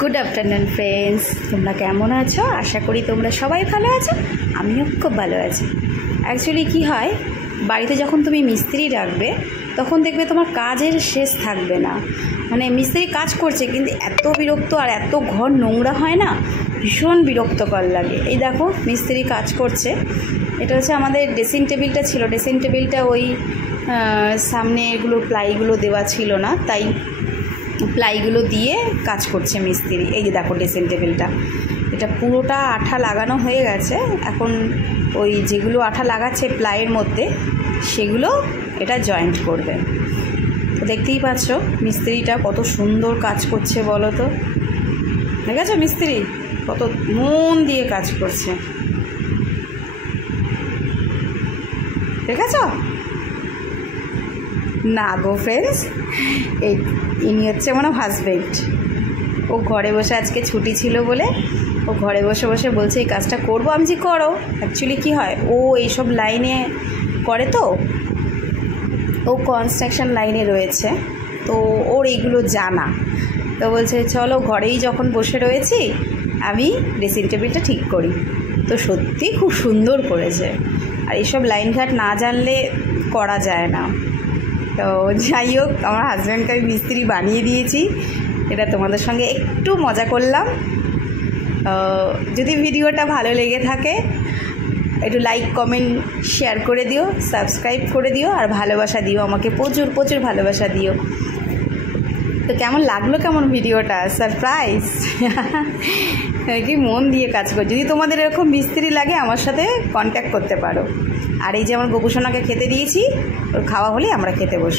Good afternoon friends, তোমরা কেমন আছো? আশা করি তোমরা সবাই ভালো আছো। আমিও খুব ভালো আছি। অ্যাকচুয়ালি কি হয়, বাড়িতে যখন তুমি মিস্ত্রি রাখবে তখন দেখবে তোমার কাজের শেষ থাকবে না। মানে মিস্ত্রি কাজ করছে কিন্তু এত বিরক্ত আর এত ঘর নোংরা হয় না, ভীষণ বিরক্তকর লাগে। এই দেখো মিস্ত্রি কাজ করছে। এটা হচ্ছে আমাদের ড্রেসিং টেবিলটা ছিল, ড্রেসিং টেবিলটা ওই সামনে এগুলো প্লাইগুলো দেওয়া ছিল না, তাই প্লাইগুলো দিয়ে কাজ করছে মিস্ত্রি। এই যে দেখো ড্রেসিং টেবিলটা, এটা পুরোটা আঠা লাগানো হয়ে গেছে। এখন ওই যেগুলো আঠা লাগাচ্ছে প্লাইয়ের মধ্যে সেগুলো এটা জয়েন্ট করবে। তো দেখতেই পাচ্ছ মিস্ত্রিটা কত সুন্দর কাজ করছে বলো তো। দেখেছো মিস্ত্রি কত মন দিয়ে কাজ করছে, দেখেছো? না গো ফ্রেন্ডস, ইনি হচ্ছে আমার হাজব্যান্ড। ও ঘরে বসে আজকে ছুটি ছিল বলে ও ঘরে বসে বসে বলছে এই কাজটা করবো। আমি যে করো। অ্যাকচুয়ালি কী হয়, ও এইসব লাইনে করে, তো ও কনস্ট্রাকশন লাইনে রয়েছে, তো ওর এইগুলো জানা। তো বলছে চলো ঘরেই যখন বসে রয়েছি আমি ড্রেসিং টেবিলটা ঠিক করি। তো সত্যি খুব সুন্দর করেছে, আর এইসব লাইনঘাট না জানলে করা যায় না। তো যাই হোক, আমার হাজব্যান্ডকে আমি মিস্ত্রি বানিয়ে দিয়েছি, এটা তোমাদের সঙ্গে একটু মজা করলাম। যদি ভিডিওটা ভালো লেগে থাকে একটু লাইক কমেন্ট শেয়ার করে দিও, সাবস্ক্রাইব করে দিও, আর ভালোবাসা দিও, আমাকে প্রচুর প্রচুর ভালোবাসা দিও। তো কেমন লাগলো কেমন ভিডিওটা? সারপ্রাইজ কি মন দিয়ে কাজ কর। যদি তোমাদের এরকম মিস্ত্রি লাগে আমার সাথে কন্ট্যাক্ট করতে পারো। আর এই যে আমার গোপুসোনাকে খেতে দিয়েছি, ওর খাওয়া হলে আমরা খেতে বসবো।